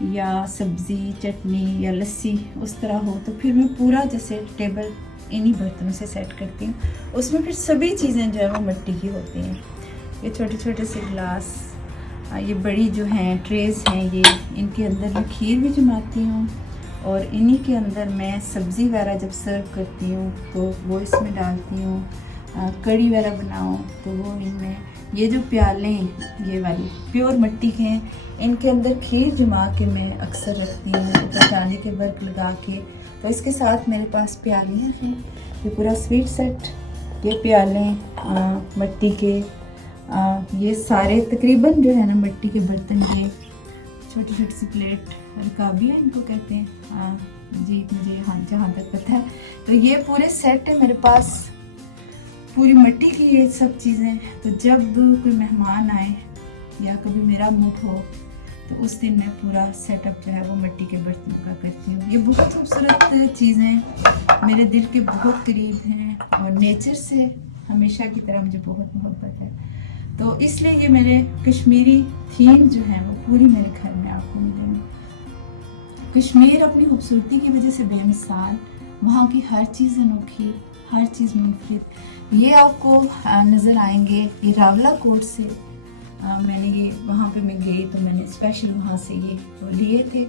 یا سبزی چٹنی یا لسی اس طرح ہو تو پھر میں پورا جیسے ٹیبل انہی برتنوں سے سیٹ کرتی ہوں. اس میں پھر سبھی چیزیں جو ہیں وہ مٹی کی ہوتی ہیں. یہ چھوٹے چھوٹے سے گلاس، یہ بڑی جو ہیں ٹریز ہیں، یہ ان کے اندر میں کھیر بھی جماتی ہوں اور انہی کے اندر میں سبزی وغیرہ جب سرو کرتی ہوں تو وہ اس میں ڈالتی ہوں. کڑی وغیرہ بناؤں تو وہ ان میں. یہ جو پیالے یہ والی پیور مٹی کے ہیں، ان کے اندر کھیر جما کے میں اکثر رکھتی ہوں اوپر چاندی کے ورک لگا کے. تو اس کے ساتھ میرے پاس پیالے ہیں. یہ پورا سویٹ سیٹ، یہ پیالے مٹی کے، یہ سارے تقریباً جو ہے نا مٹی کے برتن. یہ چھوٹی چھوٹی سی پلیٹ رکابیہ ان کو کہتے ہیں، جی مجھے جہاں تک پتہ ہے. تو یہ پورے سیٹ ہے میرے پاس، پوری مٹی کی یہ سب چیزیں. تو جب کوئی مہمان آئے یا کبھی میرا موڈ ہو تو اس دن میں پورا سیٹ اپ جو ہے وہ مٹی کے برتنوں کا کرتی ہوں. یہ بہت خوبصورت چیزیں میرے دل کے بہت قریب ہیں اور نیچر سے ہمیشہ کی طرح مجھے بہت محبت ہے. تو اس لیے یہ میرے کشمیری تھیم جو ہے وہ پوری میرے گھر میں آپ کو ملیں گی. کشمیر اپنی خوبصورتی کی وجہ سے بے مثال، وہاں کی ہر چیز انوکھی، ہر چیز منفرد. یہ آپ کو نظر آئیں گے. یہ راولہ کوٹ سے میں نے یہ وہاں پہ میں گئی تو میں نے اسپیشل وہاں سے یہ لیے تھے.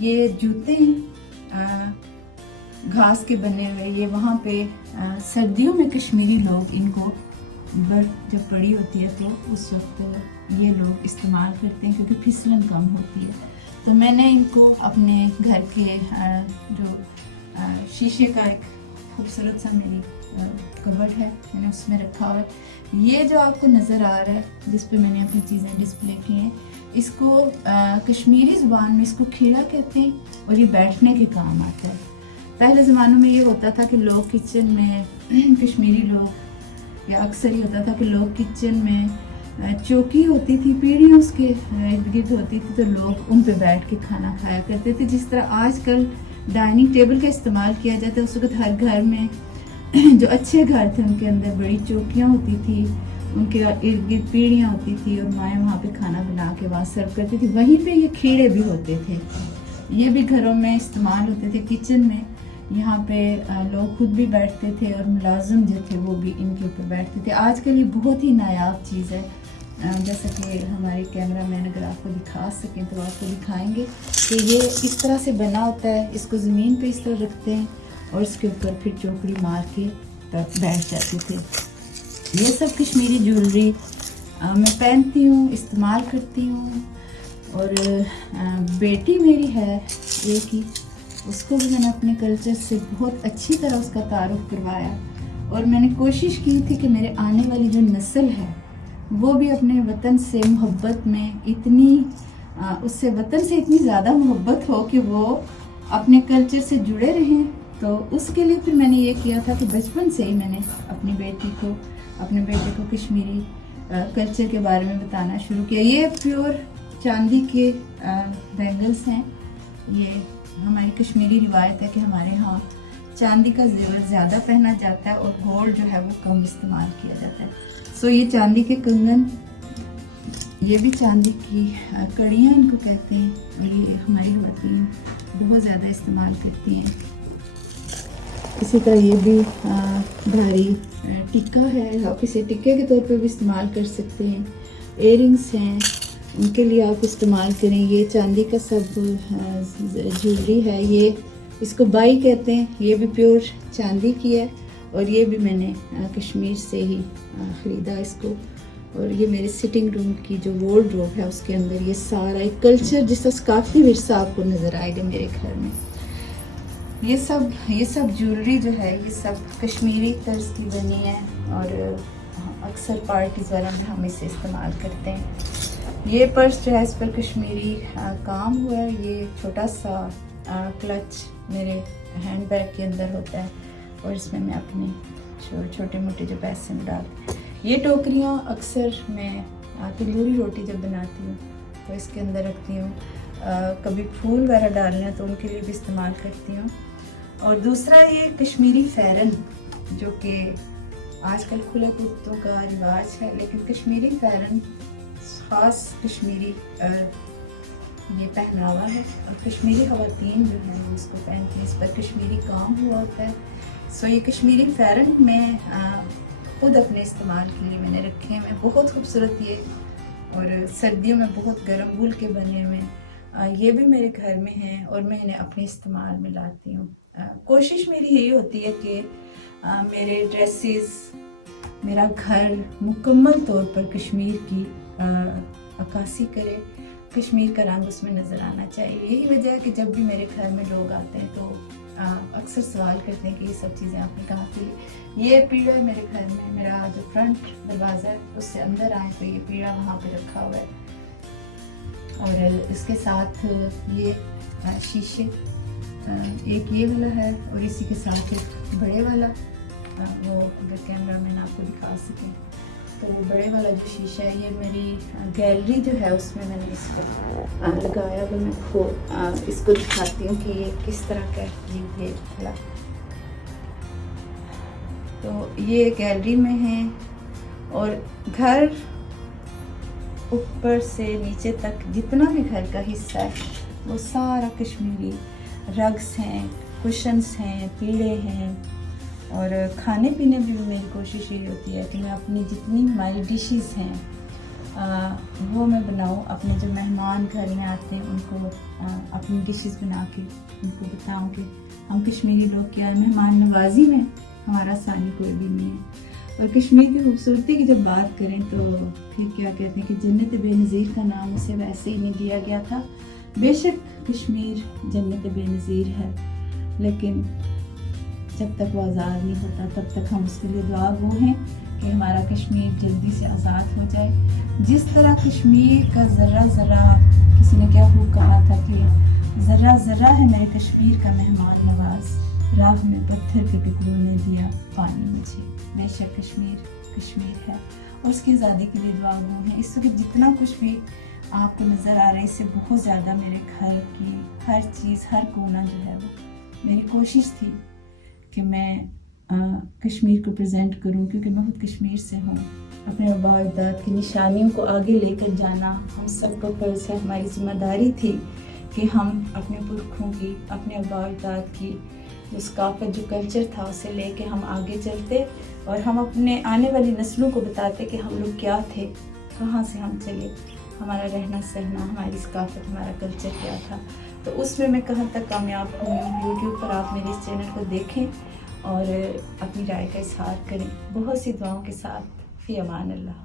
یہ جوتے ہیں گھاس کے بنے ہوئے. یہ وہاں پہ سردیوں میں کشمیری لوگ ان کو برف جب پڑی ہوتی ہے تو اس وقت یہ لوگ استعمال کرتے ہیں کیونکہ پھسلن کم ہوتی ہے. تو میں نے ان کو اپنے گھر کے جو شیشے کا ایک خوبصورت سا میری کبڈ ہے، میں نے اس میں رکھا ہوا ہے. یہ جو آپ کو نظر آ رہا ہے جس پہ میں نے اپنی چیزیں ڈسپلے کی ہیں، اس کو کشمیری زبان میں اس کو کھیڑا کہتے ہیں اور یہ بیٹھنے کے کام آتا ہے. پہلے زمانوں میں یہ ہوتا تھا کہ لوگ کچن میں کشمیری لوگ یا اکثر یہ ہوتا تھا کہ لوگ کچن میں چوکی ہوتی تھی، پیڑھیاں اس کے ارد گرد ہوتی تھی تو لوگ ان پہ بیٹھ کے کھانا کھایا کرتے تھے. جس طرح آج کل ڈائننگ ٹیبل کا استعمال کیا جاتا ہے، اس وقت ہر گھر میں جو اچھے گھر تھے ان کے اندر بڑی چوکیاں ہوتی تھی، ان کے ارد گرد پیڑھیاں ہوتی تھی اور مائیں وہاں پہ کھانا بنا کے وہاں سرو کرتی تھی. وہیں پہ یہ کھیڑے بھی ہوتے تھے، یہ بھی گھروں میں استعمال ہوتے تھے کچن میں. یہاں پہ لوگ خود بھی بیٹھتے تھے اور ملازم جو تھے وہ بھی ان کے اوپر بیٹھتے تھے. آج کل یہ بہت ہی نایاب چیز ہے، جیسا کہ ہمارے کیمرہ مین اگر آپ کو دکھا سکیں تو آپ کو دکھائیں گے کہ یہ اس طرح سے بنا ہوتا ہے. اس کو زمین پہ اس طرح رکھتے ہیں اور اس کے اوپر پھر چوکڑی مار کے تک بیٹھ جاتے تھے. یہ سب کشمیری جولری میں پہنتی ہوں، استعمال کرتی ہوں. اور بیٹی میری ہے ایک ہی، اس کو بھی میں نے اپنے کلچر سے بہت اچھی طرح اس کا تعارف کروایا اور میں نے کوشش کی تھی کہ میرے آنے والی جو نسل ہے وہ بھی اپنے وطن سے محبت میں اتنی اس سے وطن سے اتنی زیادہ محبت ہو کہ وہ اپنے کلچر سے جڑے رہیں. تو اس کے لیے پھر میں نے یہ کیا تھا کہ بچپن سے ہی میں نے اپنے بیٹے کو کشمیری کلچر کے بارے میں بتانا شروع کیا. یہ پیور چاندی کے بینگلز ہیں. یہ ہماری کشمیری روایت ہے کہ ہمارے ہاں چاندی کا زیور زیادہ پہنا جاتا ہے اور گولڈ جو ہے وہ کم استعمال کیا جاتا ہے. سو یہ چاندی کے کنگن، یہ بھی چاندی کی کڑیاں ان کو کہتے ہیں اور یہ ہماری خواتین بہت زیادہ استعمال کرتی ہیں. اسی طرح یہ بھی بھاری ٹکا ہے، آپ اسے ٹکے کے طور پہ بھی استعمال کر سکتے ہیں. ایئر رنگس ہیں، ان کے لیے آپ استعمال کریں. یہ چاندی کا سب جویلری ہے. یہ اس کو بائی کہتے ہیں. یہ بھی پیور چاندی کی ہے اور یہ بھی میں نے کشمیر سے ہی خریدا اس کو. اور یہ میرے سٹنگ روم کی جو وارڈروب ہے اس کے اندر یہ سارا ایک کلچر جس کا ثقافتی ورثہ آپ کو نظر آئے گا میرے گھر میں. یہ سب جویلری جو ہے یہ سب کشمیری طرز کی بنی ہے اور اکثر پارٹیز والوں میں ہم اسے استعمال کرتے ہیں. یہ پرس جو ہے اس پر کشمیری کام ہوا ہے. یہ چھوٹا سا کلچ میرے ہینڈ بیگ کے اندر ہوتا ہے اور اس میں میں اپنے چھوٹے موٹے جو پیسے میں ڈالتی ہوں. یہ ٹوکریاں اکثر میں تندوری روٹی جب بناتی ہوں تو اس کے اندر رکھتی ہوں. کبھی پھول وغیرہ ڈالنے ہیں تو ان کے لیے بھی استعمال کرتی ہوں. اور دوسرا یہ کشمیری فیرن جو کہ آج کل کھلے کرتوں کا رواج ہے، لیکن کشمیری فیرن خاص کشمیری یہ پہناوا ہے اور کشمیری خواتین جو ہیں وہ اس کو پہنتی ہیں، اس پر کشمیری کام ہوا ہوتا ہے. سو یہ کشمیری فیرن میں خود اپنے استعمال کے لیے میں نے رکھے ہیں. بہت خوبصورت یہ، اور سردیوں میں بہت گرم وول کے بنے ہوئے ہیں. یہ بھی میرے گھر میں ہیں اور میں انہیں اپنے استعمال میں لاتی ہوں. کوشش میری یہی ہوتی ہے کہ میرے ڈریسز، میرا گھر مکمل طور پر کشمیر کی عکاسی کرے، کشمیر کا رنگ اس میں نظر آنا چاہیے. یہی وجہ ہے کہ جب بھی میرے گھر میں لوگ آتے ہیں تو اکثر سوال کرتے ہیں کہ یہ سب چیزیں آپ نے کہاں سے لی. یہ پیڑا ہے میرے گھر میں، میرا جو فرنٹ دروازہ ہے اس سے اندر آئے تو یہ پیڑا وہاں پہ رکھا ہوا ہے. اور اس کے ساتھ یہ شیشے، ایک یہ والا ہے اور اسی کے ساتھ ایک بڑے والا، وہ اگر کیمرہ مین آپ کو دکھا سکیں تو وہ بڑے والا جو شیشہ ہے یہ میری گیلری جو ہے اس میں نے اس کو لگایا ہوا. میں اس کو دکھاتی ہوں کہ یہ کس طرح کا ہے. یہ کھلا تو یہ گیلری میں ہے، اور گھر اوپر سے نیچے تک جتنا بھی گھر کا حصہ ہے وہ سارا کشمیری رگس ہیں، کشنس ہیں، پیڑے ہیں. اور کھانے پینے میں بھی میری کوشش یہ ہوتی ہے کہ میں اپنی جتنی ہماری ڈشز ہیں وہ میں بناؤں. اپنے جو مہمان گھر میں آتے ہیں ان کو اپنی ڈشز بنا کے ان کو بتاؤں کہ ہم کشمیری لوگ کیا ہے. مہمان نوازی میں ہمارا ثانی کوئی بھی نہیں ہے. اور کشمیر کی خوبصورتی کی جب بات کریں تو پھر کیا کہتے ہیں کہ جنت بے نظیر کا نام اسے ویسے ہی نہیں دیا گیا تھا. بے شک کشمیر جنت بے نظیر ہے، لیکن جب تک وہ آزاد نہیں ہوتا تب تک ہم اس کے لیے دعا گو ہیں کہ ہمارا کشمیر جلدی سے آزاد ہو جائے. جس طرح کشمیر کا ذرہ ذرہ، کسی نے کیا خوب کہا تھا کہ ذرہ ذرہ ہے میرے کشمیر کا مہمان نواز، راہ میں پتھر کے ٹکڑوں نے دیا پانی مجھے. بے شک کشمیر کشمیر ہے اور اس کی آزادی کے لیے دعا گو ہیں. اس وقت جتنا کچھ بھی آپ کو نظر آ رہا ہے اس سے بہت زیادہ میرے گھر کی ہر چیز، ہر کونا جو ہے وہ میری کوشش تھی کہ میں کشمیر کو پریزنٹ کروں، کیونکہ میں خود کشمیر سے ہوں. اپنے آباء و اجداد کی نشانیوں کو آگے لے کر جانا ہم سب کو فرض ہے. ہماری ذمہ داری تھی کہ ہم اپنے پرکھوں کی، اپنے آباء و اجداد کی جو ثقافت، جو کلچر تھا اسے لے کے ہم آگے چلتے اور ہم اپنے آنے والی نسلوں کو بتاتے کہ ہم لوگ کیا تھے، کہاں سے ہم چلے، ہمارا رہنا سہنا، ہماری ثقافت، ہمارا کلچر کیا تھا. تو اس میں کہاں تک کامیاب ہوئی ہوں. یوٹیوب پر آپ میرے اس چینل کو دیکھیں اور اپنی رائے کا اظہار کریں. بہت سی دعاؤں کے ساتھ، فی امان اللہ.